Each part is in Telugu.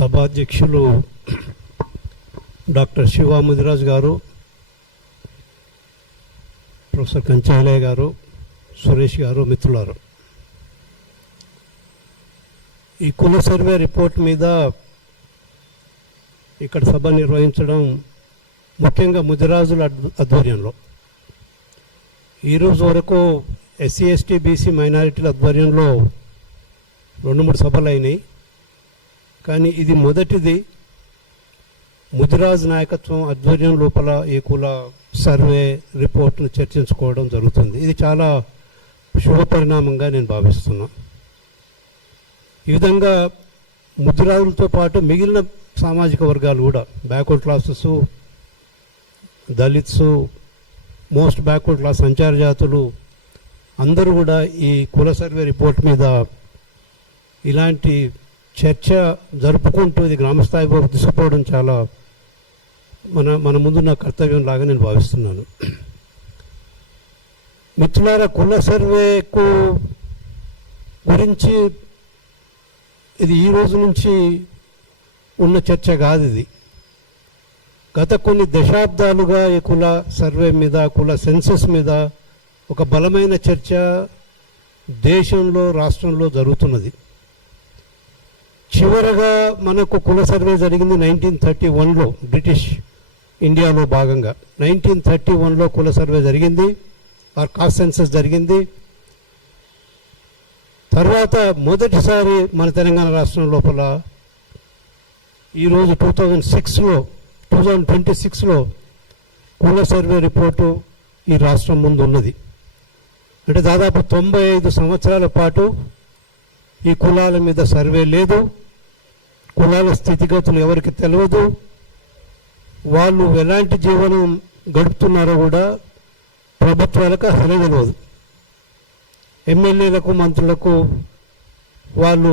సభాధ్యక్షులు డాక్టర్ శివ ముదిరాజ్ గారు, ప్రొఫెసర్ కంచాలయ్య గారు, సురేష్ గారు, మిత్రులారు, ఈ కుల సర్వే రిపోర్ట్ మీద ఇక్కడ సభ నిర్వహించడం ముఖ్యంగా ముదిరాజుల ఆధ్వర్యంలో. ఈరోజు వరకు ఎస్సీ ఎస్టీ బీసీ మైనారిటీల ఆధ్వర్యంలో 2-3 సభలు అయినాయి. కానీ ఇది మొదటిది ముదిరాజ్ నాయకత్వం ఆధ్వర్యం లోపల ఈ కుల సర్వే రిపోర్ట్ను చర్చించుకోవడం జరుగుతుంది. ఇది చాలా శుభ పరిణామంగా నేను భావిస్తున్నా. ఈ విధంగా ముదిరాజులతో పాటు మిగిలిన సామాజిక వర్గాలు కూడా, backward classes, Dalits, most backward class, సంచార జాతులు అందరూ కూడా ఈ కుల సర్వే రిపోర్ట్ మీద ఇలాంటి చర్చ జరుపుకుంటూ ఇది గ్రామస్థాయి వరకు తీసుకుపోవడం చాలా మన ముందున్న కర్తవ్యం లాగా నేను భావిస్తున్నాను. మిత్రులారా, కుల సర్వేకు గురించి ఇది ఈ రోజు నుంచి ఉన్న చర్చ కాదు. ఇది గత కొన్ని దశాబ్దాలుగా ఈ కుల సర్వే మీద, కుల సెన్సస్ మీద ఒక బలమైన చర్చ దేశంలో, రాష్ట్రంలో జరుగుతున్నది. చివరగా మనకు కుల సర్వే జరిగింది 1931లో, బ్రిటిష్ ఇండియాలో భాగంగా 1931లో కుల సర్వే జరిగింది, ఆర్ కాస్ట్ సెన్సస్ జరిగింది. తర్వాత మొదటిసారి మన తెలంగాణ రాష్ట్రం లోపల ఈరోజు 2026లో కుల సర్వే రిపోర్టు ఈ రాష్ట్రం ముందు ఉన్నది. అంటే దాదాపు 95 సంవత్సరాల పాటు ఈ కులాల మీద సర్వే లేదు, కులాల స్థితిగతులు ఎవరికి తెలియదు, వాళ్ళు ఎలాంటి జీవనం గడుపుతున్నారో కూడా ప్రభుత్వాలకు అసలే తెలియదు. ఎమ్మెల్యేలకు, మంత్రులకు వాళ్ళు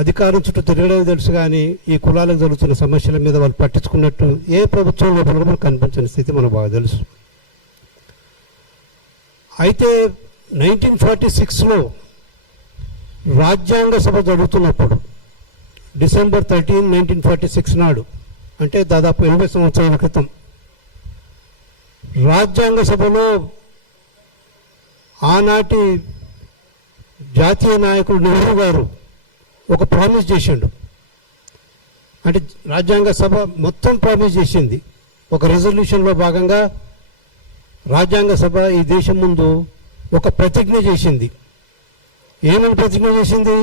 అధికారం చుట్టూ తిరగడం తెలుసు, కానీ ఈ కులాలకు జరుగుతున్న సమస్యల మీద వాళ్ళు పట్టించుకున్నట్టు ఏ ప్రభుత్వంలో మనకు కనిపించని స్థితి మనకు బాగా తెలుసు. అయితే 1946లో రాజ్యాంగ సభ జరుగుతున్నప్పుడు, డిసెంబర్ 13, 1946 నాడు, అంటే దాదాపు 80 సంవత్సరాల క్రితం, రాజ్యాంగ సభలో ఆనాటి జాతీయ నాయకుడు నెహ్రూ గారు ఒక ప్రామిస్ చేసిండు. అంటే రాజ్యాంగ సభ మొత్తం ప్రామిస్ చేసింది. ఒక రెజల్యూషన్లో భాగంగా రాజ్యాంగ సభ ఈ దేశం ముందు ఒక ప్రతిజ్ఞ చేసింది. ఏమని ప్రతిజ్ఞ చేసింది?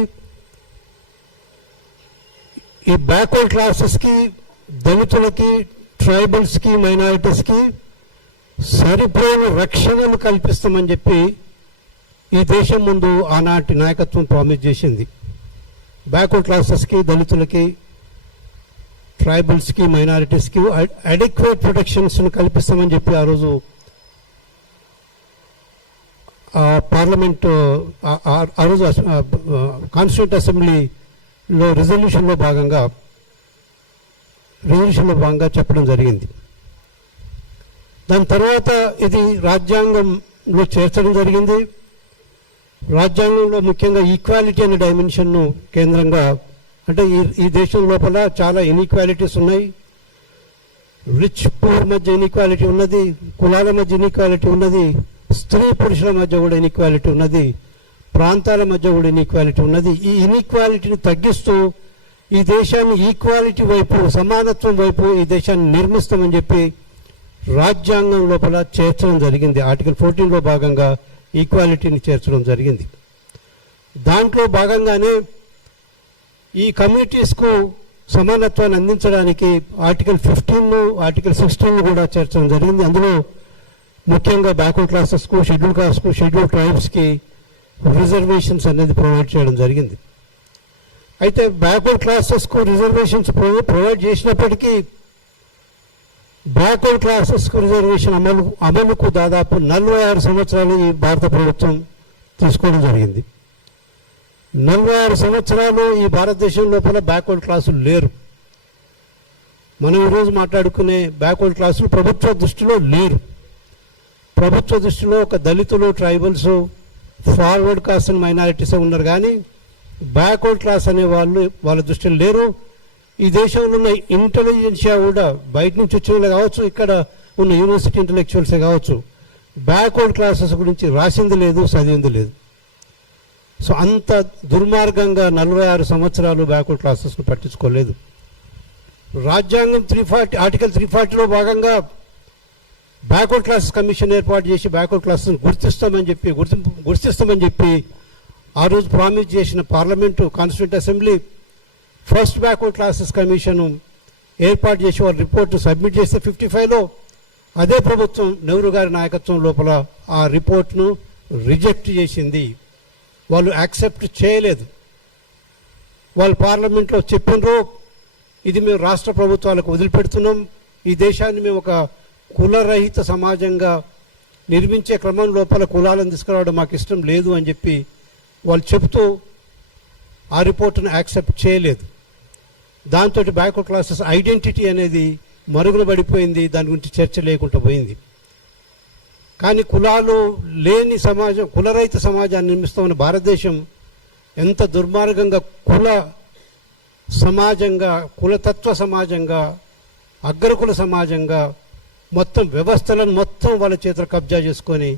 ఈ బ్యాక్వర్డ్ క్లాసెస్కి, దళితులకి, ట్రైబల్స్కి, మైనారిటీస్కి సరిపోయిన రక్షణను కల్పిస్తామని చెప్పి ఈ దేశం ముందు ఆనాటి నాయకత్వం ప్రామిస్ చేసింది. బ్యాక్వర్డ్ క్లాసెస్కి, దళితులకి, ట్రైబల్స్కి, మైనారిటీస్కి అడిక్వేట్ ప్రొటెక్షన్స్ను కల్పిస్తామని చెప్పి ఆ రోజు పార్లమెంటు, ఆ రోజు కాన్స్టిట్యూంట్ అసెంబ్లీలో రిజల్యూషన్లో భాగంగా చెప్పడం జరిగింది. దాని తర్వాత ఇది రాజ్యాంగంలో చేర్చడం జరిగింది. రాజ్యాంగంలో ముఖ్యంగా ఈక్వాలిటీ అనే డైమెన్షన్ను కేంద్రంగా, అంటే ఈ దేశం లోపల చాలా ఇన్ఈక్వాలిటీస్ ఉన్నాయి. రిచ్ పూర్ మధ్య ఇన్ఈక్వాలిటీ ఉన్నది, కులాల మధ్య ఇన్ఈక్వాలిటీ ఉన్నది, స్త్రీ పురుషుల మధ్య కూడా ఇన్ఈక్వాలిటీ ఉన్నది, ప్రాంతాల మధ్య కూడా ఇన్ఈక్వాలిటీ ఉన్నది. ఈ ఇన్ఈక్వాలిటీని తగ్గిస్తూ ఈ దేశాన్ని ఈక్వాలిటీ వైపు, సమానత్వం వైపు ఈ దేశాన్ని నిర్మిస్తామని చెప్పి రాజ్యాంగం లోపల చేర్చడం జరిగింది. ఆర్టికల్ 14లో భాగంగా ఈక్వాలిటీని చేర్చడం జరిగింది. దాంట్లో భాగంగానే ఈ కమ్యూనిటీస్కు సమానత్వాన్ని అందించడానికి ఆర్టికల్ 15, ఆర్టికల్ 16 కూడా చేర్చడం జరిగింది. అందులో ముఖ్యంగా బ్యాక్వర్డ్ క్లాసెస్కు, షెడ్యూల్ కాస్ట్కు, షెడ్యూల్ ట్రైబ్స్కి రిజర్వేషన్స్ అనేది ప్రొవైడ్ చేయడం జరిగింది. అయితే బ్యాక్వర్డ్ క్లాసెస్కు రిజర్వేషన్స్ ప్రొవైడ్ చేసినప్పటికీ బ్యాక్వర్డ్ క్లాసెస్కు రిజర్వేషన్ అమలుకు దాదాపు 46 సంవత్సరాలు ఈ భారత ప్రభుత్వం తీసుకోవడం జరిగింది. 46 సంవత్సరాలు ఈ భారతదేశం లోపల బ్యాక్వర్డ్ క్లాసులు లేరు. మనం ఈరోజు మాట్లాడుకునే బ్యాక్వర్డ్ క్లాసులు ప్రభుత్వ దృష్టిలో లేరు. ప్రభుత్వ దృష్టిలో ఒక దళితులు, tribals, forward cost and minorities ఉన్నారు, కానీ బ్యాక్వర్డ్ క్లాస్ అనే వాళ్ళు వాళ్ళ దృష్టిలో లేరు. ఈ దేశంలో ఉన్న ఇంటెలిజెన్షియా కూడా బయట నుంచి వచ్చిన వాళ్ళు కావచ్చు, ఇక్కడ ఉన్న యూనివర్సిటీ ఇంటలెక్చువల్సే కావచ్చు, బ్యాక్వర్డ్ క్లాసెస్ గురించి రాసింది లేదు, చదివింది లేదు. సో అంత దుర్మార్గంగా 46 సంవత్సరాలు బ్యాక్వర్డ్ క్లాసెస్ను పట్టించుకోలేదు. రాజ్యాంగం 340 ఆర్టికల్ 340లో భాగంగా బ్యాక్వర్డ్ క్లాసెస్ కమిషన్ ఏర్పాటు చేసి బ్యాక్వర్డ్ క్లాసెస్ గుర్తిస్తామని చెప్పి ఆ రోజు ప్రామిస్ చేసిన parliament constituent assembly first backward classes commission ఏర్పాటు చేసి వాళ్ళ రిపోర్టు సబ్మిట్ చేస్తే 55లో అదే ప్రభుత్వం నెహ్రూ గారి నాయకత్వం లోపల ఆ రిపోర్ట్ను రిజెక్ట్ చేసింది. వాళ్ళు యాక్సెప్ట్ చేయలేదు. వాళ్ళు పార్లమెంట్లో చెప్పినరు, ఇది మేము రాష్ట్ర ప్రభుత్వాలకు వదిలిపెడుతున్నాం, ఈ దేశాన్ని మేము ఒక కులరహిత సమాజంగా నిర్మించే క్రమం లోపల కులాలను తీసుకురావడం మాకు ఇష్టం లేదు అని చెప్పి వాళ్ళు చెబుతూ ఆ రిపోర్ట్ను యాక్సెప్ట్ చేయలేదు. దాంతో బ్యాక్వర్డ్ క్లాసెస్ ఐడెంటిటీ అనేది మరుగున పడిపోయింది, దాని గురించి చర్చ లేకుండా పోయింది. కానీ కులాలు లేని సమాజం, కులరహిత సమాజాన్ని నిర్మిస్తామన్న భారతదేశం ఎంత దుర్మార్గంగా కుల సమాజంగా, కులతత్వ సమాజంగా, అగ్రకుల సమాజంగా మొత్తం వ్యవస్థలను మొత్తం వాళ్ళ చేతులు కబ్జా చేసుకొని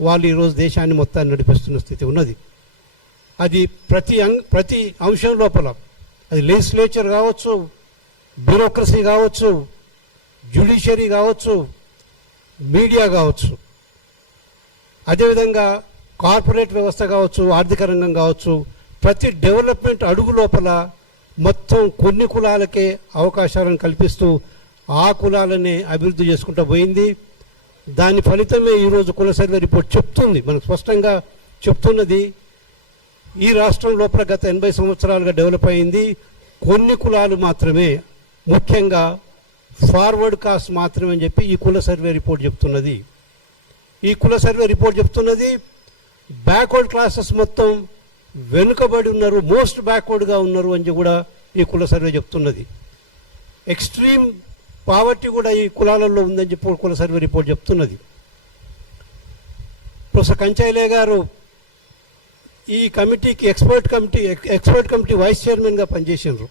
వాళ్ళు ఈరోజు దేశాన్ని మొత్తాన్ని నడిపిస్తున్న స్థితి ఉన్నది. అది ప్రతి అంశం లోపల, అది లెజిస్లేచర్ కావచ్చు, బ్యూరోక్రసీ కావచ్చు, జ్యుడిషియరీ కావచ్చు, మీడియా కావచ్చు, అదేవిధంగా కార్పొరేట్ వ్యవస్థ కావచ్చు, ఆర్థిక రంగం కావచ్చు, ప్రతి డెవలప్మెంట్ అడుగు లోపల మొత్తం కొన్ని కులాలకే అవకాశాలను కల్పిస్తూ ఆ కులాలనే అభివృద్ధి చేసుకుంటూ పోయింది. దాని ఫలితమే ఈరోజు కుల సర్వే రిపోర్ట్ చెప్తుంది, మనకు స్పష్టంగా చెప్తున్నది. ఈ రాష్ట్రం లోపల గత 80 సంవత్సరాలుగా డెవలప్ అయింది కొన్ని కులాలు మాత్రమే, ముఖ్యంగా ఫార్వర్డ్ కాస్ట్ మాత్రమే అని చెప్పి ఈ కుల సర్వే రిపోర్ట్ చెప్తున్నది. ఈ కుల సర్వే రిపోర్ట్ చెప్తున్నది బ్యాక్వర్డ్ క్లాసెస్ మొత్తం వెనుకబడి ఉన్నారు, మోస్ట్ బ్యాక్వర్డ్గా ఉన్నారు అని కూడా ఈ కుల సర్వే చెప్తున్నది. ఎక్స్ట్రీమ్ పావర్టీ కూడా ఈ కులాలలో ఉందని చెప్పి కుల సర్వే రిపోర్ట్ చెప్తున్నది. ప్రొఫెసర్ కంచైలే గారు ఈ కమిటీకి ఎక్స్పర్ట్ కమిటీ వైస్ చైర్మన్గా పనిచేసినారు.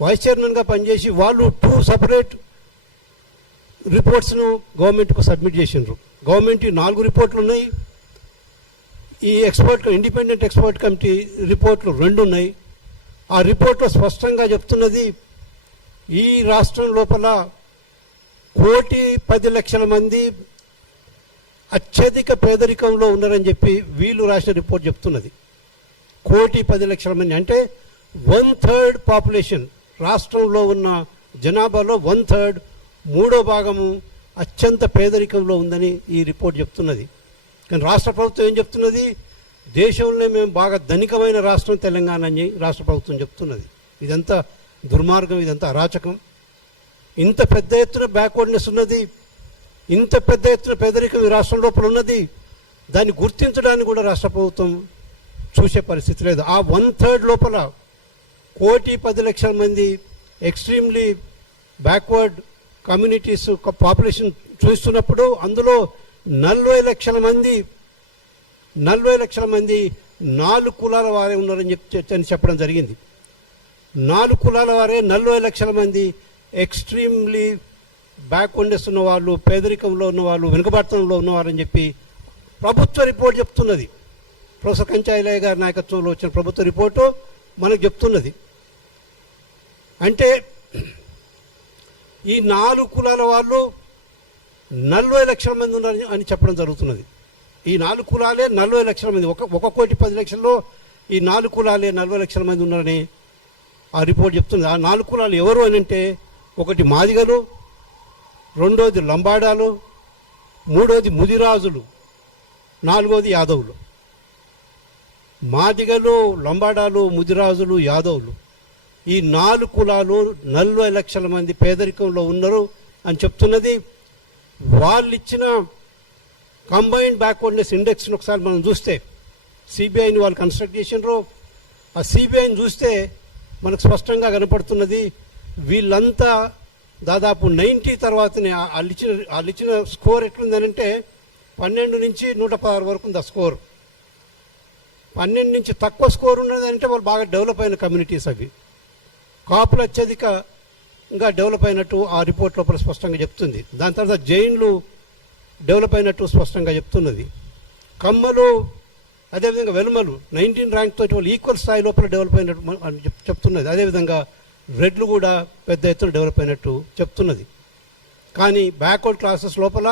వైస్ చైర్మన్గా పనిచేసి వాళ్ళు 2 సపరేట్ రిపోర్ట్స్ను గవర్నమెంట్కు సబ్మిట్ చేసినారు. గవర్నమెంట్ 4 రిపోర్ట్లు ఉన్నాయి, ఈ ఇండిపెండెంట్ ఎక్స్పర్ట్ కమిటీ రిపోర్ట్లు 2 ఉన్నాయి. ఆ రిపోర్ట్లో స్పష్టంగా చెప్తున్నది ఈ రాష్ట్రం లోపల 1,10,00,000 మంది అత్యధిక పేదరికంలో ఉన్నారని చెప్పి వీళ్ళు రాసిన రిపోర్ట్ చెప్తున్నది. 1,10,00,000 మంది అంటే 1/3 పాపులేషన్, రాష్ట్రంలో ఉన్న జనాభాలో 1/3, 3వ భాగము అత్యంత పేదరికంలో ఉందని ఈ రిపోర్ట్ చెప్తున్నది. కానీ రాష్ట్ర ప్రభుత్వం ఏం చెప్తున్నది, దేశంలో మేము బాగా ధనికమైన రాష్ట్రం తెలంగాణ అని రాష్ట్ర ప్రభుత్వం చెప్తున్నది. ఇదంతా దుర్మార్గం, ఇదంతా అరాచకం. ఇంత పెద్ద ఎత్తున బ్యాక్వర్డ్నెస్ ఉన్నది, ఇంత పెద్ద ఎత్తున పేదరికం ఈ రాష్ట్రం లోపల ఉన్నది, దాన్ని గుర్తించడానికి కూడా రాష్ట్ర ప్రభుత్వం చూసే పరిస్థితి లేదు. ఆ 1/3 లోపల 1,10,00,000 మంది ఎక్స్ట్రీమ్లీ బ్యాక్వర్డ్ కమ్యూనిటీస్ పాపులేషన్ చూస్తున్నప్పుడు అందులో 40,00,000 మంది 4 కులాల వారే ఉన్నారని చెప్పడం జరిగింది. 4 కులాల వారే 40,00,000 మంది ఎక్స్ట్రీమ్లీ బ్యాక్వర్డ్నెస్ ఉన్నవాళ్ళు, పేదరికంలో ఉన్నవాళ్ళు, వెనుకబాటుతనంలో ఉన్నవారని చెప్పి ప్రభుత్వ రిపోర్ట్ చెప్తున్నది. ప్రొఫెసర్ కంచైలే గారి నాయకత్వంలో వచ్చిన ప్రభుత్వ రిపోర్టు మనకు చెప్తున్నది. అంటే ఈ 4 కులాల వాళ్ళు 40,00,000 మంది ఉన్నారు అని చెప్పడం జరుగుతున్నది. ఈ 4 కులాలే 40,00,000 మంది, 1,10,00,000లో ఈ 4 కులాలే 40,00,000 మంది ఉన్నారని ఆ రిపోర్ట్ చెప్తుంది. ఆ 4 కులాలు ఎవరు అని అంటే, ఒకటి మాదిగలు, 2వది లంబాడాలు, 3వది ముదిరాజులు, 4వది యాదవులు. మాదిగలు, లంబాడాలు, ముదిరాజులు, యాదవులు, ఈ 4 కులాలు 40,00,000 మంది పేదరికంలో ఉన్నారు అని చెప్తున్నది. వాళ్ళు ఇచ్చిన కంబైన్డ్ బ్యాక్వర్డ్నెస్ ఇండెక్స్ని ఒకసారి మనం చూస్తే, సిబిఐని వాళ్ళు కన్స్ట్రక్ట్ చేసినారు. ఆ సిబిఐని చూస్తే మనకు స్పష్టంగా కనపడుతున్నది వీళ్ళంతా దాదాపు 90 తర్వాతనే వాళ్ళు ఇచ్చిన స్కోర్ ఎట్లుందనంటే 12 నుంచి 116 వరకు ఉంది ఆ స్కోర్. 12 నుంచి తక్కువ స్కోర్ ఉన్నదంటే వాళ్ళు బాగా డెవలప్ అయిన కమ్యూనిటీస్ అవి. కాపులు అత్యధికంగా డెవలప్ అయినట్టు ఆ రిపోర్ట్ లోపల స్పష్టంగా చెప్తుంది. దాని తర్వాత జైన్లు డెవలప్ అయినట్టు స్పష్టంగా చెప్తున్నది. కమ్మలు అదేవిధంగా వెలుమలు 19 ర్యాంక్ తోటి వాళ్ళు ఈక్వల్ స్థాయి లోపల డెవలప్ అయినట్టు అని చెప్తున్నది. అదేవిధంగా రెడ్లు కూడా పెద్ద ఎత్తున డెవలప్ అయినట్టు చెప్తున్నది. కానీ బ్యాక్వర్డ్ క్లాసెస్ లోపల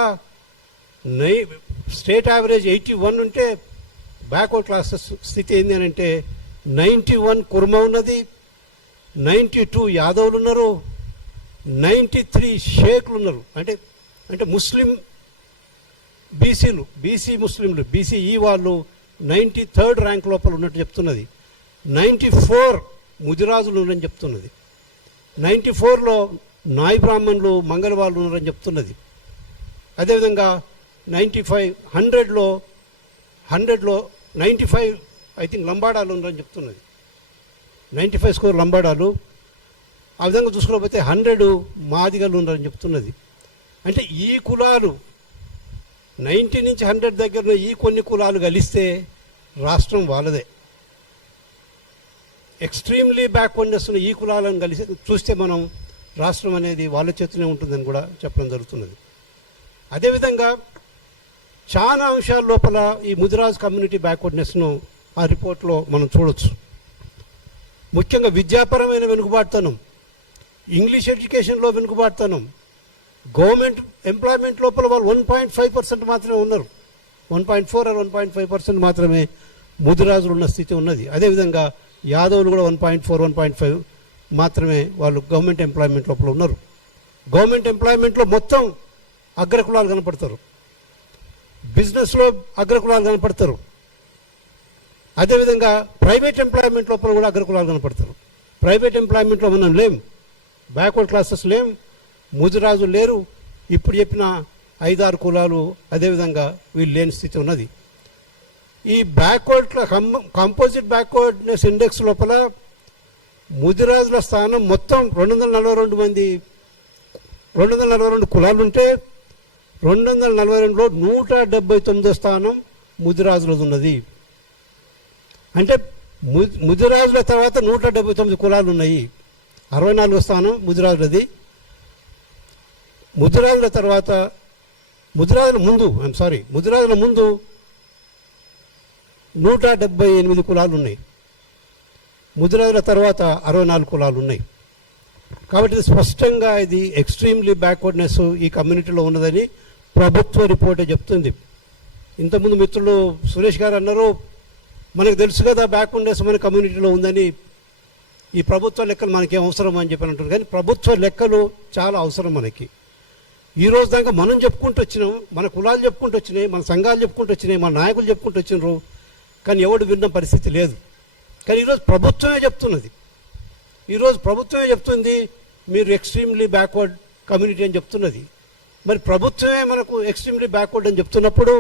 స్టేట్ యావరేజ్ 81 ఉంటే బ్యాక్వర్డ్ క్లాసెస్ స్థితి ఏంది అని అంటే 91 కుర్మ ఉన్నది, 92 యాదవులు ఉన్నారు, 93 షేక్లు ఉన్నారు. అంటే ముస్లిం బీసీ ముస్లింలు బీసీఈ వాళ్ళు 93rd ర్యాంక్ లోపల ఉన్నట్టు చెప్తున్నది. 94 ముదిరాజులు ఉన్నారని చెప్తున్నది. 94లో నాయి బ్రాహ్మణులు మంగళ వాళ్ళు ఉన్నారని చెప్తున్నది. అదేవిధంగా 95 100లో 95 ఐ థింక్ లంబాడాలు ఉన్నారని చెప్తున్నది. 95 స్కోర్ లంబాడాలు. ఆ విధంగా చూసుకోకపోతే 100 మాదిగలు ఉన్నారని చెప్తున్నది. అంటే ఈ కులాలు 90 నుంచి 100 దగ్గర ఈ కొన్ని కులాలు కలిస్తే రాష్ట్రం వాళ్ళదే. ఎక్స్ట్రీమ్లీ బ్యాక్వర్డ్నెస్ ఉన్న ఈ కులాలను కలిసి చూస్తే మనం రాష్ట్రం అనేది వాళ్ళ చేతిలో ఉంటుందని కూడా చెప్పడం జరుగుతున్నది. అదేవిధంగా చాలా అంశాల లోపల ఈ ముదిరాజ్ కమ్యూనిటీ బ్యాక్వర్డ్నెస్ను ఆ రిపోర్ట్లో మనం చూడవచ్చు. ముఖ్యంగా విద్యాపరమైన వెనుకబాటుతనం, ఇంగ్లీష్ ఎడ్యుకేషన్లో వెనుకబాటుతనం, గవర్నమెంట్ ఎంప్లాయ్మెంట్ లోపల వాళ్ళు 1.5% మాత్రమే ఉన్నారు. 1.4 or 1.5% మాత్రమే ముదిరాజులు ఉన్న స్థితి ఉన్నది. అదేవిధంగా యాదవులు కూడా 1.4, 1.5 మాత్రమే వాళ్ళు గవర్నమెంట్ ఎంప్లాయ్మెంట్ లోపల ఉన్నారు. గవర్నమెంట్ ఎంప్లాయ్మెంట్లో మొత్తం అగ్రకులాలు కనపడతారు, బిజినెస్లో అగ్రకులాలు కనపడతారు. అదేవిధంగా ప్రైవేట్ ఎంప్లాయ్మెంట్ లోపల కూడా అగ్రకులాలు కనపడతారు. ప్రైవేట్ ఎంప్లాయ్మెంట్లో మనం లేం, బ్యాక్వర్డ్ క్లాసెస్ లేం, ముదిరాజులు లేరు. ఇప్పుడు చెప్పిన 5-6 కులాలు అదేవిధంగా వీళ్ళు లేని స్థితి ఉన్నది. ఈ బ్యాక్వర్డ్ కంపోజిట్ బ్యాక్వర్డ్నెస్ ఇండెక్స్ లోపల ముదిరాజుల స్థానం మొత్తం 242 కులాలు ఉంటే 242లో 179 స్థానం ముదిరాజులది ఉన్నది. అంటే ముదిరాజుల తర్వాత 179 కులాలు ఉన్నాయి. 64 స్థానం ముదిరాజులది. ముదిరాజుల ముందు 178 కులాలు ఉన్నాయి. ముదిరాజుల తర్వాత 64 కులాలు ఉన్నాయి. కాబట్టి స్పష్టంగా ఇది ఎక్స్ట్రీమ్లీ బ్యాక్వర్డ్నెస్ ఈ కమ్యూనిటీలో ఉన్నదని ప్రభుత్వ రిపోర్టే చెప్తుంది. ఇంతకుముందు మిత్రులు సురేష్ గారు అన్నారు, మనకు తెలుసు కదా బ్యాక్వర్డ్నెస్ మన కమ్యూనిటీలో ఉందని, ఈ ప్రభుత్వ లెక్కలు మనకేం అవసరం అని చెప్పి అంటారు. కానీ ప్రభుత్వ లెక్కలు చాలా అవసరం మనకి. ఈరోజు దాకా మనం చెప్పుకుంటూ వచ్చినాం, మన కులాలు చెప్పుకుంటూ వచ్చినాయి, మన సంఘాలు చెప్పుకుంటూ వచ్చినాయి, మన నాయకులు చెప్పుకుంటూ వచ్చినారు. కానీ ఎవడు విన్న పరిస్థితి లేదు. కానీ ఈరోజు ప్రభుత్వమే చెప్తుంది మీరు ఎక్స్ట్రీమ్లీ బ్యాక్వర్డ్ కమ్యూనిటీ అని చెప్తున్నది. మరి ప్రభుత్వమే మనకు ఎక్స్ట్రీమ్లీ బ్యాక్వర్డ్ అని చెప్తున్నప్పుడు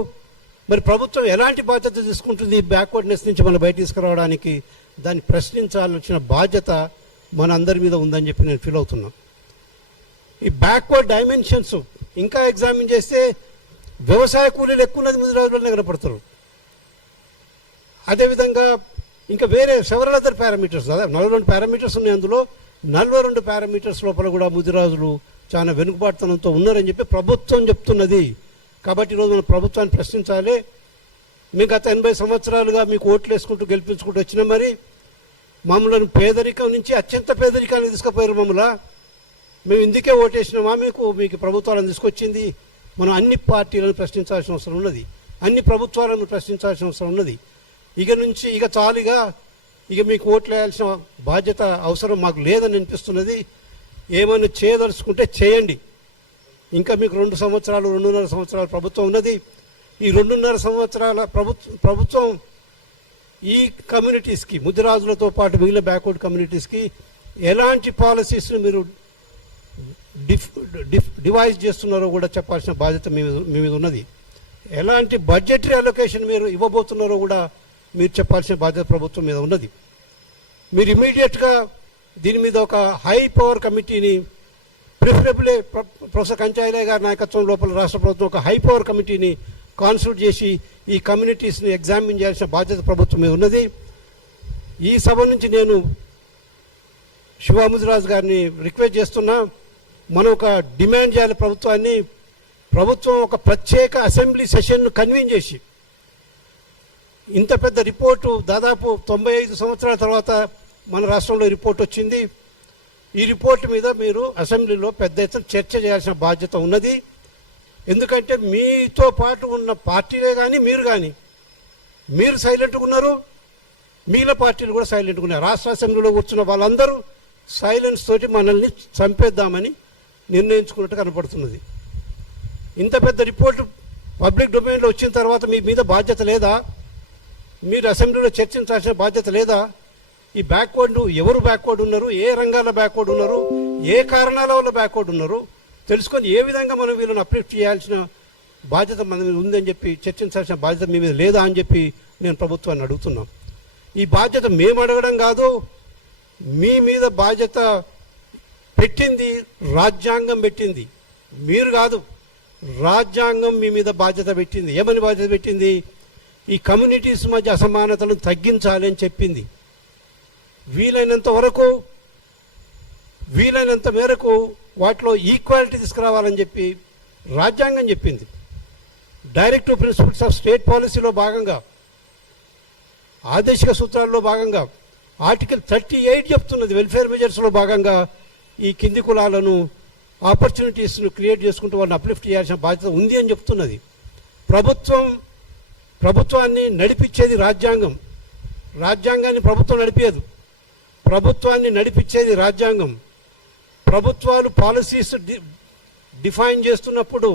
మరి ప్రభుత్వం ఎలాంటి బాధ్యత తీసుకుంటుంది ఈ బ్యాక్వర్డ్నెస్ నుంచి మనం బయట తీసుకురావడానికి? దాన్ని ప్రశ్నించాల్సిన బాధ్యత మన అందరి మీద ఉందని చెప్పి నేను ఫీల్ అవుతున్నా. ఈ బ్యాక్వర్డ్ డైమెన్షన్స్ ఇంకా ఎగ్జామిన్ చేస్తే వ్యవసాయ కూలీలు ఎక్కువ ఉన్నది ముదిరాజులనే కనపడతారు. అదేవిధంగా ఇంకా వేరే సెవరల్ అదర్ పారామీటర్స్, దాదాపు 42 పారామీటర్స్ ఉన్నాయి. అందులో 42 పారామీటర్స్ లోపల కూడా ముదిరాజులు చాలా వెనుకబాటుతనంతో ఉన్నారని చెప్పి ప్రభుత్వం చెప్తున్నది. కాబట్టి ఈరోజు మనం ప్రభుత్వాన్ని ప్రశ్నించాలి. మేము గత 80 సంవత్సరాలుగా మీకు ఓట్లు వేసుకుంటూ గెలిపించుకుంటూ వచ్చినా మరి మమ్మల్ని పేదరికం నుంచి అత్యంత పేదరికాన్ని తీసుకుపోయారు. మేము ఇందుకే ఓటేసినామా మీకు ప్రభుత్వాలను తీసుకొచ్చింది? మనం అన్ని పార్టీలను ప్రశ్నించాల్సిన అవసరం ఉన్నది, అన్ని ప్రభుత్వాలను ప్రశ్నించాల్సిన అవసరం ఉన్నది. ఇక చాలుగా మీకు ఓట్లు వేయాల్సిన బాధ్యత అవసరం మాకు లేదని అనిపిస్తున్నది. ఏమైనా చేయదలుచుకుంటే చేయండి. ఇంకా మీకు 2 సంవత్సరాలు 2.5 సంవత్సరాల ప్రభుత్వం ఉన్నది. ఈ 2.5 సంవత్సరాల ప్రభుత్వం ఈ కమ్యూనిటీస్కి, ముదిరాజులతో పాటు మిగిలిన బ్యాక్వర్డ్ కమ్యూనిటీస్కి ఎలాంటి పాలసీస్ని మీరు డివైజ్ చేస్తున్నారో కూడా చెప్పాల్సిన బాధ్యత మీ మీద ఉన్నది. ఎలాంటి బడ్జెటరీ అలొకేషన్ మీరు ఇవ్వబోతున్నారో కూడా మీరు చెప్పాల్సిన బాధ్యత ప్రభుత్వం మీద ఉన్నది. మీరు ఇమీడియట్గా దీని మీద ఒక హై పవర్ కమిటీని, ప్రిఫరబుల్లీ ప్రొఫెసర్ కంచాయిలే గారి నాయకత్వం లోపల రాష్ట్ర ప్రభుత్వం ఒక హై పవర్ కమిటీని కాన్స్టిట్యూట్ చేసి ఈ కమ్యూనిటీస్ని ఎగ్జామిన్ చేయాల్సిన బాధ్యత ప్రభుత్వం మీద ఉన్నది. ఈ సభ నుంచి నేను శివ ముదిరాజు గారిని రిక్వెస్ట్ చేస్తున్నా, మనం ఒక డిమాండ్ చేయాలి ప్రభుత్వాన్ని. ప్రభుత్వం ఒక ప్రత్యేక అసెంబ్లీ సెషన్ను కన్వీన్ చేసి, ఇంత పెద్ద రిపోర్టు దాదాపు 95 సంవత్సరాల తర్వాత మన రాష్ట్రంలో రిపోర్ట్ వచ్చింది. ఈ రిపోర్టు మీద మీరు అసెంబ్లీలో పెద్ద ఎత్తున చర్చ చేయాల్సిన బాధ్యత ఉన్నది. ఎందుకంటే మీతో పాటు ఉన్న పార్టీలే కానీ మీరు సైలెంట్గా ఉన్నారు, మిగిలిన పార్టీలు కూడా సైలెంట్గా ఉన్నారు. రాష్ట్ర అసెంబ్లీలో కూర్చున్న వాళ్ళందరూ సైలెన్స్ తోటి మనల్ని చంపేద్దామని నిర్ణయించుకున్నట్టు కనపడుతున్నది. ఇంత పెద్ద రిపోర్టు పబ్లిక్ డొమైన్లో వచ్చిన తర్వాత మీ మీద బాధ్యత లేదా? మీరు అసెంబ్లీలో చర్చించాల్సిన బాధ్యత లేదా? ఈ బ్యాక్వర్డ్ ఎవరు బ్యాక్వర్డ్ ఉన్నారు, ఏ రంగాల బ్యాక్వర్డ్ ఉన్నారు, ఏ కారణాల వల్ల బ్యాక్వర్డ్ ఉన్నారు తెలుసుకొని ఏ విధంగా మనం వీళ్ళని అప్లిఫ్ట్ చేయాల్సిన బాధ్యత మన మీద ఉందని చెప్పి చర్చించాల్సిన బాధ్యత మీ మీద లేదా అని చెప్పి నేను ప్రభుత్వాన్ని అడుగుతున్నాం. ఈ బాధ్యత మేము అడగడం కాదు, మీ మీద బాధ్యత పెట్టింది రాజ్యాంగం పెట్టింది, మీరు కాదు. రాజ్యాంగం మీ మీద బాధ్యత పెట్టింది. ఏమని బాధ్యత పెట్టింది? ఈ కమ్యూనిటీస్ మధ్య అసమానతలను తగ్గించాలి అని చెప్పింది. వీలైనంత మేరకు వాటిలో ఈక్వాలిటీ తీసుకురావాలని చెప్పి రాజ్యాంగం చెప్పింది. డైరెక్టివ్ ప్రిన్సిపల్స్ ఆఫ్ స్టేట్ పాలసీలో భాగంగా, ఆదేశిక సూత్రాల్లో భాగంగా ఆర్టికల్ 38 చెప్తున్నది. వెల్ఫేర్ మెజర్స్లో భాగంగా ఈ కింది కులాలను ఆపర్చునిటీస్ను క్రియేట్ చేసుకుంటూ వాళ్ళని అప్లిఫ్ట్ చేయాల్సిన బాధ్యత ఉంది అని చెప్తున్నది. ప్రభుత్వాన్ని నడిపించేది రాజ్యాంగం. రాజ్యాంగాన్ని ప్రభుత్వం నడిపేది. ప్రభుత్వాన్ని నడిపించేది రాజ్యాంగం. ప్రభుత్వాలు పాలసీస్ డిఫైన్ చేస్తున్నప్పుడు,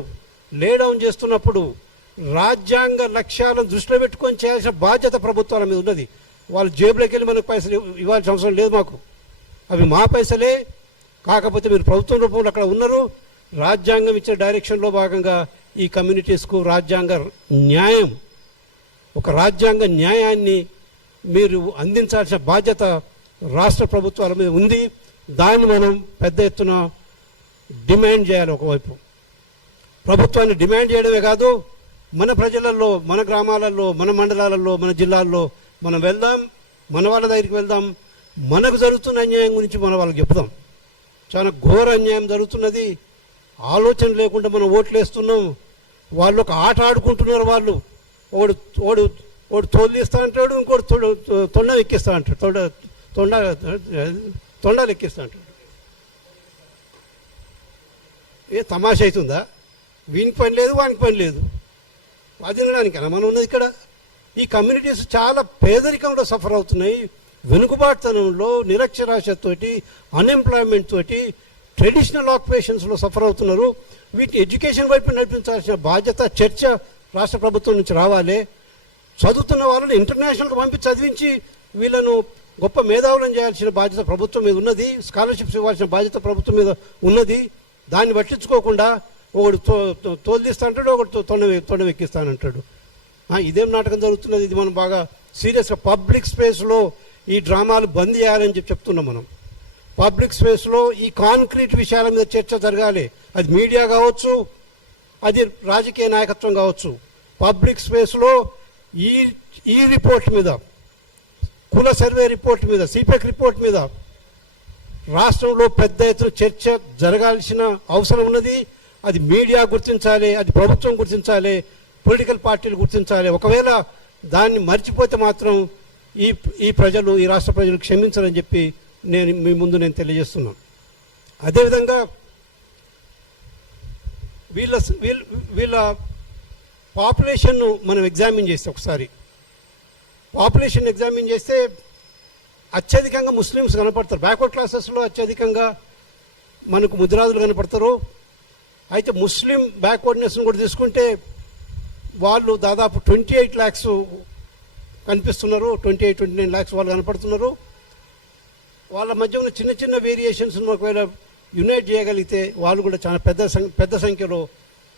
లేడౌన్ చేస్తున్నప్పుడు రాజ్యాంగ లక్ష్యాలను దృష్టిలో పెట్టుకొని చేయాల్సిన బాధ్యత ప్రభుత్వాల మీద ఉన్నది. వాళ్ళు జేబులోకి వెళ్ళి మనకు పైసలు ఇవ్వాల్సిన అవసరం లేదు మాకు. అవి మా పైసలే. కాకపోతే మీరు ప్రభుత్వం రూపంలో అక్కడ ఉన్నారు. రాజ్యాంగం ఇచ్చే డైరెక్షన్లో భాగంగా ఈ కమ్యూనిటీస్కు ఒక రాజ్యాంగ న్యాయాన్ని మీరు అందించాల్సిన బాధ్యత రాష్ట్ర ప్రభుత్వాల మీద ఉంది. దాన్ని మనం పెద్ద ఎత్తున డిమాండ్ చేయాలి. ఒకవైపు ప్రభుత్వాన్ని డిమాండ్ చేయడమే కాదు, మన ప్రజలలో, మన గ్రామాలలో, మన మండలాలలో, మన జిల్లాల్లో మనం వెళ్దాం, మన వాళ్ళ దగ్గరికి వెళ్దాం, మనకు జరుగుతున్న అన్యాయం గురించి మన వాళ్ళకి చెప్దాం. చాలా ఘోర అన్యాయం జరుగుతున్నది. ఆలోచన లేకుండా మనం ఓట్లు వేస్తున్నాం. వాళ్ళు ఒక ఆట ఆడుకుంటున్నారు. వాళ్ళు ఓడు తోలు తీస్తా అంటాడు, ఇంకోటి తొండ ఎక్కిస్తా అంటాడు, తొండాలు ఎక్కిస్తా అంటాడు. తమాష అవుతుందా? వీనికి పని లేదు, వానికి పని లేదు. వదిలడానికైనా మనం ఉన్నది ఇక్కడ. ఈ కమ్యూనిటీస్ చాలా పేదరికంలో సఫర్ అవుతున్నాయి. వెనుకబాటుతనంలో, నిరక్షరాస్యతతోటి, అన్ఎంప్లాయ్మెంట్ తోటి, ట్రెడిషనల్ ఆక్యుపేషన్స్లో సఫర్ అవుతున్నారు. వీటిని ఎడ్యుకేషన్ వైపు నడిపించాల్సిన బాధ్యత, చర్చ రాష్ట్ర ప్రభుత్వం నుంచి రావాలి. చదువుతున్న వాళ్ళని ఇంటర్నేషనల్గా పంపించి చదివించి వీళ్ళను గొప్ప మేధావులను చేయాల్సిన బాధ్యత ప్రభుత్వం మీద ఉన్నది. స్కాలర్షిప్స్ ఇవ్వాల్సిన బాధ్యత ప్రభుత్వం మీద ఉన్నది. దాన్ని పట్టించుకోకుండా ఒకడు తోలుదిస్తా అంటాడు, ఒకటి తొండ ఎక్కిస్తానంటాడు. ఇదేం నాటకం జరుగుతున్నది? ఇది మనం బాగా సీరియస్గా పబ్లిక్ స్పేస్లో ఈ డ్రామాలు బంద్ చేయాలని చెప్తున్నాం. మనం పబ్లిక్ స్పేస్లో ఈ కాంక్రీట్ విషయాల మీద చర్చ జరగాలి. అది మీడియా కావచ్చు, అది రాజకీయ నాయకత్వం కావచ్చు. పబ్లిక్ స్పేస్లో ఈ రిపోర్ట్ మీద, కుల సర్వే రిపోర్ట్ మీద, సిపెక్ రిపోర్ట్ మీద రాష్ట్రంలో పెద్ద ఎత్తున చర్చ జరగాల్సిన అవసరం ఉన్నది. అది మీడియా గుర్తించాలి, అది ప్రభుత్వం గుర్తించాలి, పొలిటికల్ పార్టీలు గుర్తించాలి. ఒకవేళ దాన్ని మర్చిపోతే మాత్రం ఈ రాష్ట్ర ప్రజలు క్షమించాలని చెప్పి మీ ముందు నేను తెలియజేస్తున్నాను. అదేవిధంగా వీళ్ళ పాపులేషన్ను మనం ఎగ్జామిన్ చేస్తే, ఒకసారి పాపులేషన్ ఎగ్జామిన్ చేస్తే అత్యధికంగా ముస్లిమ్స్ కనపడతారు. బ్యాక్వర్డ్ క్లాసెస్లో అత్యధికంగా మనకు ముదిరాజులు కనపడతారు. అయితే ముస్లిం బ్యాక్వర్డ్నెస్ను కూడా తీసుకుంటే వాళ్ళు దాదాపు 28 lakhs కనిపిస్తున్నారు. 28-29 lakhs వాళ్ళు కనపడుతున్నారు. వాళ్ళ మధ్య ఉన్న చిన్న చిన్న వేరియేషన్స్ను ఒకవేళ యునైట్ చేయగలిగితే వాళ్ళు కూడా చాలా పెద్ద సంఖ్యలో,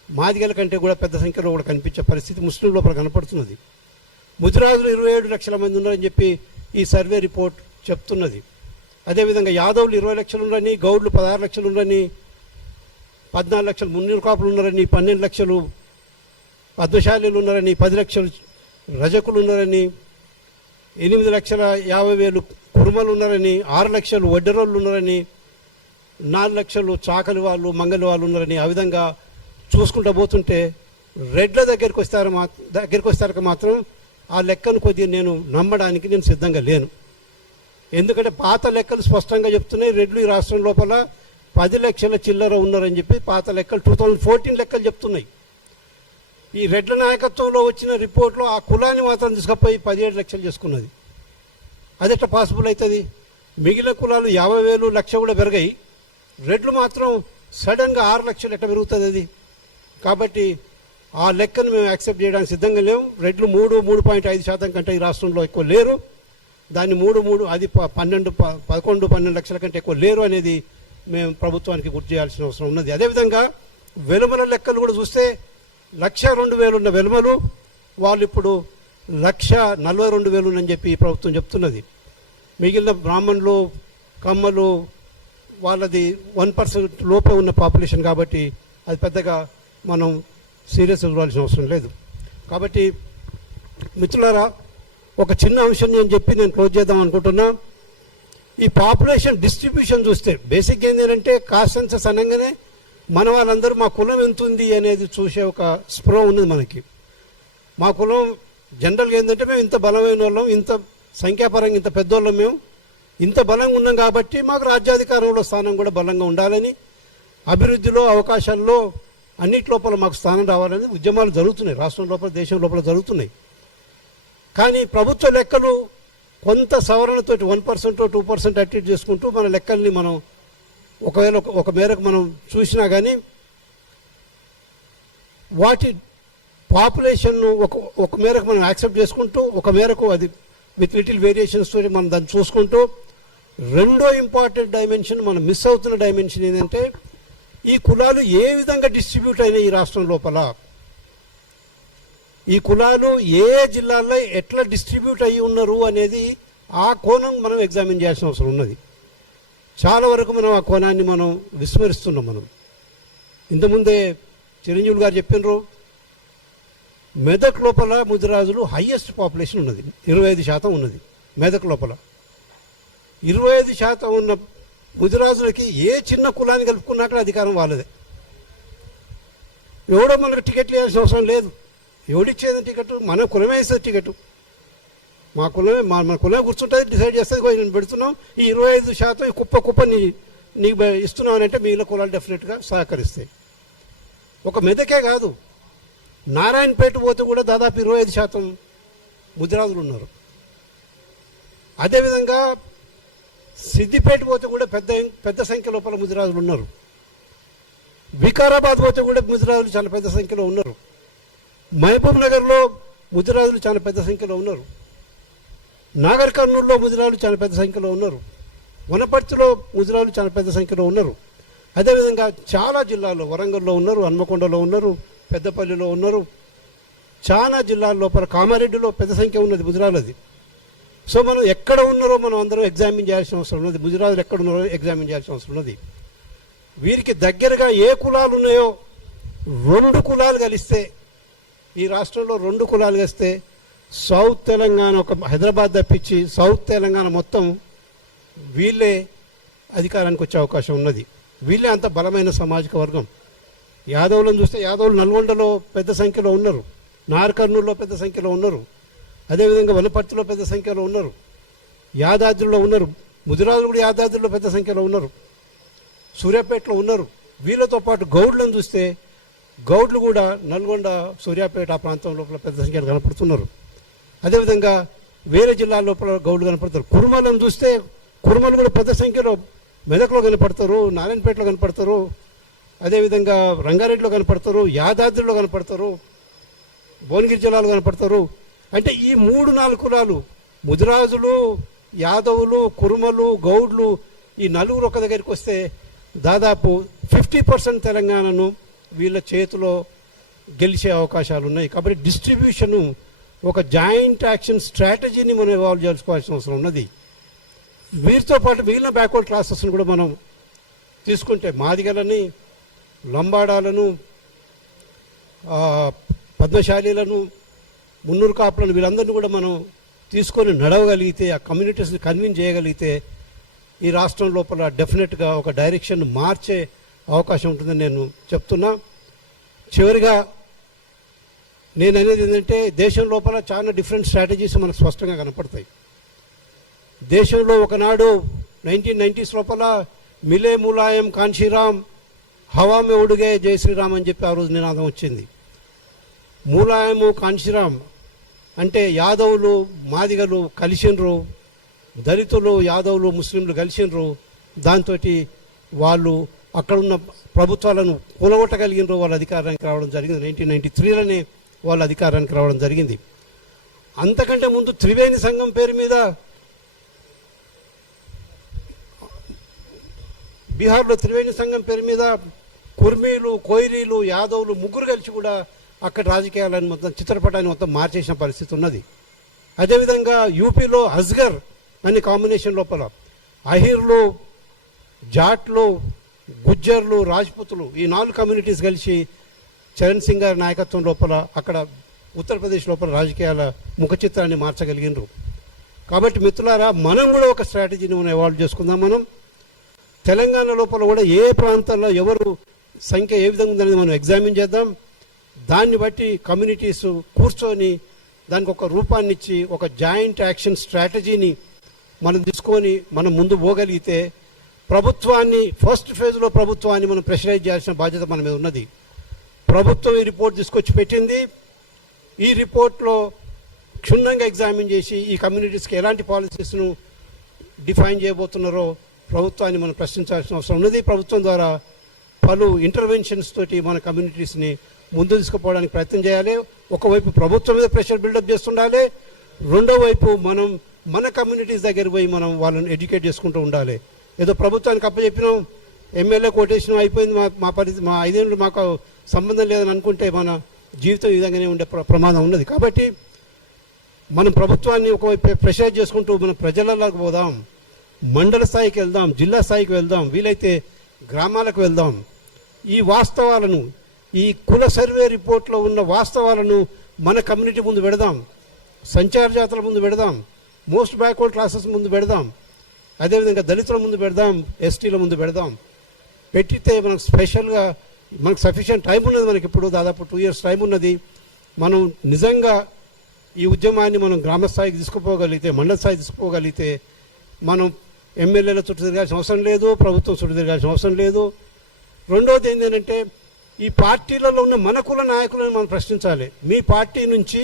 మాదిగల కంటే కూడా పెద్ద సంఖ్యలో కూడా కనిపించే పరిస్థితి ముస్లిం లోపల కనపడుతున్నది. ముదిరాజులు 27 లక్షల మంది ఉన్నారని చెప్పి ఈ సర్వే రిపోర్ట్ చెప్తున్నది. అదేవిధంగా యాదవులు 20 లక్షలు ఉన్నారని, గౌడ్లు 16 లక్షలు ఉన్నారని, 14 లక్షలు మున్నీరు కాపులు ఉన్నారని, 12 లక్షలు పద్మశాలీలు ఉన్నారని, 10 లక్షలు రజకులు ఉన్నారని, 8,50,000 కుల కురుమలు ఉన్నారని, 6 లక్షలు వడ్డెరోళ్ళు ఉన్నారని, 4 లక్షలు చాకలి వాళ్ళు మంగలి వాళ్ళు ఉన్నారని ఆ విధంగా చూసుకుంటూ పోతుంటే రెడ్ల దగ్గరికి వస్తారు మాత్రం ఆ లెక్కను కొద్దిగా నేను నమ్మడానికి నేను సిద్ధంగా లేను. ఎందుకంటే పాత లెక్కలు స్పష్టంగా చెప్తున్నాయి. రెడ్లు ఈ రాష్ట్రం లోపల 10 లక్షల చిల్లర ఉన్నారని చెప్పి పాత లెక్కలు 2014 లెక్కలు చెప్తున్నాయి. ఈ రెడ్ల నాయకత్వంలో వచ్చిన రిపోర్ట్లో ఆ కులాన్ని మాత్రం తీసుకుపోయి 17 లక్షలు చేసుకున్నది. అది ఎట్లా పాసిబుల్ అవుతుంది? మిగిలిన కులాలు 50,000 లక్ష కూడా పెరిగాయి, రెడ్లు మాత్రం సడన్గా 6 లక్షలు ఎట్లా పెరుగుతుంది అది? కాబట్టి ఆ లెక్కను మేము యాక్సెప్ట్ చేయడానికి సిద్ధంగా లేవు. రెడ్లు 3.5% కంటే ఈ రాష్ట్రంలో ఎక్కువ లేరు. దాన్ని 3 అది 11-12 లక్షల కంటే ఎక్కువ లేరు అనేది మేము ప్రభుత్వానికి గుర్తు చేయాల్సిన అవసరం ఉన్నది. అదేవిధంగా వెలుమల లెక్కలు కూడా చూస్తే 1,02,000 ఉన్న వెలుమలు వాళ్ళు ఇప్పుడు 1,42,000 ఉందని చెప్పి ప్రభుత్వం చెప్తున్నది. మిగిలిన బ్రాహ్మణులు కమ్మలు వాళ్ళది 1% లోపే ఉన్న పాపులేషన్ కాబట్టి అది పెద్దగా మనం సీరియస్ ఇవ్వాల్సిన అవసరం లేదు. కాబట్టి మిత్రులారా, ఒక చిన్న అంశం నేను చెప్పి నేను క్లోజ్ చేద్దాం అనుకుంటున్నా. ఈ పాపులేషన్ డిస్ట్రిబ్యూషన్ చూస్తే బేసిక్గా ఏంటంటే కాస్ట్ సెన్సస్ అనగానే మన వాళ్ళందరూ మా కులం ఎంత ఉంది అనేది చూసే ఒక స్ప్రో ఉన్నది మనకి. మా కులం జనరల్గా ఏంటంటే మేము ఇంత బలమైన వాళ్ళం, ఇంత సంఖ్యాపరంగా ఇంత పెద్దోళ్ళం, మేము ఇంత బలంగా ఉన్నాం కాబట్టి మాకు రాజ్యాధికారంలో స్థానం కూడా బలంగా ఉండాలని, అభివృద్ధిలో అవకాశాల్లో అన్నిటి లోపల మాకు స్థానం రావాలని ఉద్యమాలు జరుగుతున్నాయి. రాష్ట్రం లోపల దేశం లోపల జరుగుతున్నాయి. కానీ ప్రభుత్వ లెక్కలు కొంత సవరణతో 1% 2% అట్టిట్ చేసుకుంటూ మన లెక్కల్ని మనం ఒకవేళ ఒక మేరకు మనం చూసినా కానీ వాటి పాపులేషన్ను ఒక మేరకు మనం యాక్సెప్ట్ చేసుకుంటూ ఒక మేరకు అది విత్ లిటిల్ వేరియేషన్స్ తోటి మనం దాన్ని చూసుకుంటూ, రెండో ఇంపార్టెంట్ డైమెన్షన్ మనం మిస్ అవుతున్న డైమెన్షన్ ఏంటంటే ఈ కులాలు ఏ విధంగా డిస్ట్రిబ్యూట్ అయినాయి ఈ రాష్ట్రం లోపల, ఈ కులాలు ఏ జిల్లాల్లో ఎట్లా డిస్ట్రిబ్యూట్ అయ్యి ఉన్నారు అనేది ఆ కోణం మనం ఎగ్జామిన్ చేయాల్సిన అవసరం ఉన్నది. చాలా వరకు మనం ఆ కోణాన్ని మనం విస్మరిస్తున్నాం. మనం ఇంతకుముందే చిరంజీవి గారు చెప్పినారు, మెదక్ లోపల ముదిరాజులు హయ్యెస్ట్ పాపులేషన్ ఉన్నది, 25% ఉన్నది మెదక్ లోపల. 25% ఉన్న ముదిరాజులకి ఏ చిన్న కులాన్ని కలుపుకున్నాక అధికారం వాళ్ళదే. ఎవడో మనకు టికెట్లు వేయాల్సిన అవసరం లేదు. ఎవడిచ్చేది టికెట్? మన కులమే ఇస్తుంది టికెట్. మా కులమే మన కులమే కూర్చుంటుంది, డిసైడ్ చేస్తుంది. నేను పెడుతున్నాం ఈ 25% కుప్ప నీకు ఇస్తున్నావు అంటే మిగిలిన కులాలు డెఫినెట్గా సహకరిస్తాయి. ఒక మెదకే కాదు, నారాయణపేట పోతే కూడా దాదాపు 25% ముదిరాజులు ఉన్నారు. అదేవిధంగా సిద్దిపేట పోతే కూడా పెద్ద సంఖ్య లోపల ముదిరాజులు ఉన్నారు. వికారాబాద్ పోతే కూడా ముదిరాజులు చాలా పెద్ద సంఖ్యలో ఉన్నారు. మహబూబ్ నగర్లో ముదిరాజులు చాలా పెద్ద సంఖ్యలో ఉన్నారు. నాగర్ కర్నూలులో ముదిరాజులు చాలా పెద్ద సంఖ్యలో ఉన్నారు. వనపర్తిలో ముదిరాజులు చాలా పెద్ద సంఖ్యలో ఉన్నారు. అదేవిధంగా చాలా జిల్లాల్లో వరంగల్లో ఉన్నారు, హన్మకొండలో ఉన్నారు, పెద్దపల్లిలో ఉన్నారు. చాలా జిల్లాల లోపల కామారెడ్డిలో పెద్ద సంఖ్య ఉన్నది ముదిరాజులది. సో మనం ఎక్కడ ఉన్నారో మనం అందరం ఎగ్జామిన్ చేయాల్సిన అవసరం ఉన్నది. ముదిరాజులు ఎక్కడ ఉన్నారో ఎగ్జామిన్ చేయాల్సిన అవసరం ఉన్నది. వీరికి దగ్గరగా ఏ కులాలు ఉన్నాయో 2 కులాలు కలిస్తే, ఈ రాష్ట్రంలో 2 కులాలు కలిస్తే సౌత్ తెలంగాణ ఒక హైదరాబాద్ తప్పించి సౌత్ తెలంగాణ మొత్తం వీళ్ళే అధికారానికి వచ్చే అవకాశం ఉన్నది. వీళ్ళే అంత బలమైన సామాజిక వర్గం. యాదవులను చూస్తే యాదవులు నల్గొండలో పెద్ద సంఖ్యలో ఉన్నారు, నార్కర్నూలులో పెద్ద సంఖ్యలో ఉన్నారు, అదేవిధంగా వనపర్తిలో పెద్ద సంఖ్యలో ఉన్నారు, యాదాద్రిలో ఉన్నారు. ముదిరాజులు కూడా యాదాద్రిలో పెద్ద సంఖ్యలో ఉన్నారు, సూర్యాపేటలో ఉన్నారు. వీళ్ళతో పాటు గౌడ్లను చూస్తే గౌడ్లు కూడా నల్గొండ, సూర్యాపేట ఆ ప్రాంతం లోపల పెద్ద సంఖ్యలో కనపడుతున్నారు. అదేవిధంగా వేరే జిల్లాల లోపల గౌడ్లు కనపడతారు. కురుమలను చూస్తే కురుమలు కూడా పెద్ద సంఖ్యలో మెదక్లో కనపడతారు, నారాయణపేటలో కనపడతారు, అదేవిధంగా రంగారెడ్డిలో కనపడతారు, యాదాద్రిలో కనపడతారు, భువనగిరి జిల్లాలో కనపడతారు. అంటే ఈ 3-4 కులాలు ముదిరాజులు, యాదవులు, కురుమలు, గౌడ్లు ఈ నలుగురు ఒక దగ్గరికి వస్తే దాదాపు 50% తెలంగాణను వీళ్ళ చేతిలో గెలిచే అవకాశాలు ఉన్నాయి. కాబట్టి డిస్ట్రిబ్యూషను ఒక జాయింట్ యాక్షన్ స్ట్రాటజీని మనం ఇవాల్వ్ చేసుకోవాల్సిన అవసరం ఉన్నది. వీరితో పాటు మిగిలిన బ్యాక్వర్డ్ క్లాసెస్ని కూడా మనం తీసుకుంటే మాదిగలని, లంబాడాలను, పద్మశాలీలను, మున్నూరు కాపులను వీళ్ళందరినీ కూడా మనం తీసుకొని నడవగలిగితే, ఆ కమ్యూనిటీస్ని కన్విన్స్ చేయగలిగితే ఈ రాష్ట్రం లోపల డెఫినెట్గా ఒక డైరెక్షన్ మార్చే అవకాశం ఉంటుందని నేను చెప్తున్నా. చివరిగా నేను అనేది ఏంటంటే, దేశం లోపల చాలా డిఫరెంట్ స్ట్రాటజీస్ మనకు స్పష్టంగా కనపడతాయి. దేశంలో ఒకనాడు 1990s లోపల మిలే ములాయం కాన్షీరామ్ హవామే ఉడిగే జై శ్రీరామ్ అని చెప్పి ఆ రోజు నినాదం వచ్చింది. ములాయము కాన్షీరామ్ అంటే యాదవులు మాదిగలు కలిసినరు, దళితులు యాదవులు ముస్లింలు కలిసినరు. దాంతో వాళ్ళు అక్కడున్న ప్రభుత్వాలను కూలగొట్టగలిగినరు, వాళ్ళ అధికారానికి రావడం జరిగింది. 1993లోనే వాళ్ళ అధికారానికి రావడం జరిగింది. అంతకంటే ముందు త్రివేణి సంఘం పేరు మీద బీహార్లో త్రివేణి సంఘం పేరు మీద కుర్మీలు, కోయిలీలు, యాదవులు ముగ్గురు కలిసి కూడా అక్కడ రాజకీయాలను మొత్తం చిత్రపటాన్ని మొత్తం మార్చేసిన పరిస్థితి ఉన్నది. అదేవిధంగా యూపీలో అస్గర్ అనే కాంబినేషన్ లోపల అహీర్లు, జాట్లు, గుజ్జర్లు, రాజ్పుతులు ఈ 4 కమ్యూనిటీస్ కలిసి చరణ్ సింగ్ గారి నాయకత్వం లోపల అక్కడ ఉత్తరప్రదేశ్ లోపల రాజకీయాల ముఖ చిత్రాన్ని మార్చగలిగినరు. కాబట్టి మిత్రులారా, మనం కూడా ఒక స్ట్రాటజీని మనం ఎవాల్వ్ చేసుకుందాం. మనం తెలంగాణ లోపల కూడా ఏ ప్రాంతాల్లో ఎవరు సంఖ్య ఏ విధంగా ఉందనేది మనం ఎగ్జామిన్ చేద్దాం. దాన్ని బట్టి కమ్యూనిటీస్ కూర్చొని దానికి ఒక రూపాన్ని ఇచ్చి ఒక జాయింట్ యాక్షన్ స్ట్రాటజీని మనం తీసుకొని మనం ముందు పోగలిగితే ప్రభుత్వాన్ని ఫస్ట్ ఫేజ్లో ప్రభుత్వాన్ని మనం ప్రెషరైజ్ చేయాల్సిన బాధ్యత మన మీద ఉన్నది. ప్రభుత్వం ఈ రిపోర్ట్ తీసుకొచ్చి పెట్టింది. ఈ రిపోర్ట్లో క్షుణ్ణంగా ఎగ్జామిన్ చేసి ఈ కమ్యూనిటీస్కి ఎలాంటి పాలసీస్ను డిఫైన్ చేయబోతున్నారో ప్రభుత్వాన్ని మనం ప్రశ్నించాల్సిన అవసరం ఉన్నది. ప్రభుత్వం ద్వారా పలు ఇంటర్వెన్షన్స్ తోటి మన కమ్యూనిటీస్ని ముందు తీసుకుపోవడానికి ప్రయత్నం చేయాలి. ఒకవైపు ప్రభుత్వం మీద ప్రెషర్ బిల్డప్ చేస్తుండాలి, రెండో వైపు మనం మన కమ్యూనిటీస్ దగ్గర పోయి మనం వాళ్ళని ఎడ్యుకేట్ చేసుకుంటూ ఉండాలి. ఏదో ప్రభుత్వానికి అప్పచెప్పినాం, ఎమ్మెల్యే కొటేషన్ అయిపోయింది, మా పరిస్థితి, మా 5 ఏళ్ళు మాకు సంబంధం లేదని అనుకుంటే మన జీవితం ఈ విధంగానే ఉండే ప్రమాదం ఉన్నది. కాబట్టి మనం ప్రభుత్వాన్ని ఒకవైపు ప్రెషర్ చేసుకుంటూ మనం ప్రజలలోకి పోదాం, మండల స్థాయికి వెళ్దాం, జిల్లా స్థాయికి వెళ్దాం, వీలైతే గ్రామాలకు వెళ్దాం. ఈ వాస్తవాలను, ఈ కుల సర్వే రిపోర్ట్లో ఉన్న వాస్తవాలను మన కమ్యూనిటీ ముందు పెడదాం, సంచార జాతుల ముందు పెడదాం, మోస్ట్ బ్యాక్వర్డ్ క్లాసెస్ ముందు పెడదాం, అదేవిధంగా దళితుల ముందు పెడదాం, ఎస్టీల ముందు పెడదాం. పెట్టితే మనకు స్పెషల్గా మనకు సఫిషియంట్ టైం ఉన్నది. మనకి ఇప్పుడు దాదాపు 2 years టైం ఉన్నది. మనం నిజంగా ఈ ఉద్యమాన్ని మనం గ్రామ స్థాయికి తీసుకుపోగలిగితే, మండల స్థాయికి తీసుకుపోగలిగితే మనం ఎమ్మెల్యేల చుట్టూ తిరగాల్సిన అవసరం లేదు, ప్రభుత్వం చుట్టూ తిరగాల్సిన అవసరం లేదు. రెండోది ఏంటంటే, ఈ పార్టీలలో ఉన్న మన కుల నాయకులను మనం ప్రశ్నించాలి. మీ పార్టీ నుంచి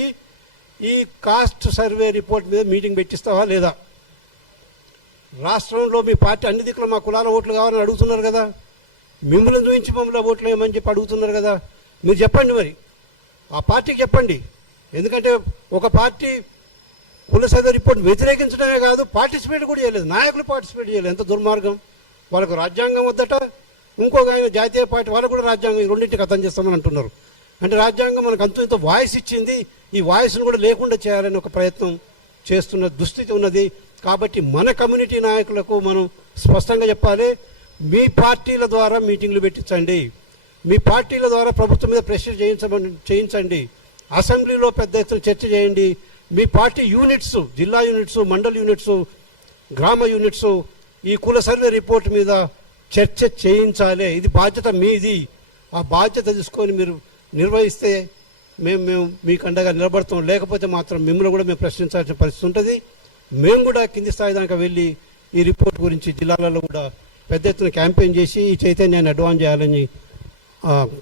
ఈ కాస్ట్ సర్వే రిపోర్ట్ మీద మీటింగ్ పెట్టిస్తావా లేదా? రాష్ట్రంలో మీ పార్టీ అన్ని దిక్కులు మా కులాల ఓట్లు కావాలని అడుగుతున్నారు కదా, మిమ్మల్ని చూపించి మమ్మల్ని ఓట్లు వేయమని చెప్పి అడుగుతున్నారు కదా. మీరు చెప్పండి, మరి ఆ పార్టీకి చెప్పండి. ఎందుకంటే ఒక పార్టీ కుల సర్వే రిపోర్ట్ వ్యతిరేకించడమే కాదు, పార్టిసిపేట్ కూడా చేయలేదు, నాయకులు పార్టిసిపేట్ చేయలేదు. ఎంత దుర్మార్గం! వాళ్ళకు రాజ్యాంగం వద్దట, ఇంకొక ఆయన జాతీయ పార్టీ వాళ్ళకు కూడా రాజ్యాంగం, ఈ రెండింటికి అర్థం చేస్తామని అంటున్నారు. అంటే రాజ్యాంగం మనకు అంత ఇంత వాయిస్ ఇచ్చింది, ఈ వాయిస్ను కూడా లేకుండా చేయాలని ఒక ప్రయత్నం చేస్తున్న దుస్థితి ఉన్నది. కాబట్టి మన కమ్యూనిటీ నాయకులకు మనం స్పష్టంగా చెప్పాలి, మీ పార్టీల ద్వారా మీటింగ్లు పెట్టించండి, మీ పార్టీల ద్వారా ప్రభుత్వం మీద ప్రెషర్ చేయించండి, అసెంబ్లీలో పెద్ద ఎత్తున చర్చ చేయండి. మీ పార్టీ యూనిట్స్, జిల్లా యూనిట్స్, మండల్ యూనిట్స్, గ్రామ యూనిట్స్ ఈ కుల సర్వే రిపోర్ట్ మీద చర్చ చేయించాలి. ఇది బాధ్యత మీది. ఆ బాధ్యత తీసుకొని మీరు నిర్వహిస్తే మేము మీకు అండగా నిలబడతాం. లేకపోతే మాత్రం మిమ్మల్ని కూడా మేము ప్రశ్నించాల్సిన పరిస్థితి ఉంటుంది. మేము కూడా కింది స్థాయి దాకా వెళ్ళి ఈ రిపోర్ట్ గురించి జిల్లాలలో కూడా పెద్ద ఎత్తున క్యాంపెయిన్ చేసి ఈ చైతన్యాన్ని అడ్వాన్స్ చేయాలని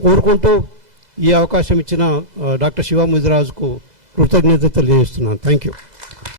కోరుకుంటూ ఈ అవకాశం ఇచ్చిన డాక్టర్ శివ ముదిరాజుకు కృతజ్ఞతలు తెలియజేస్తున్నాను. Thank you.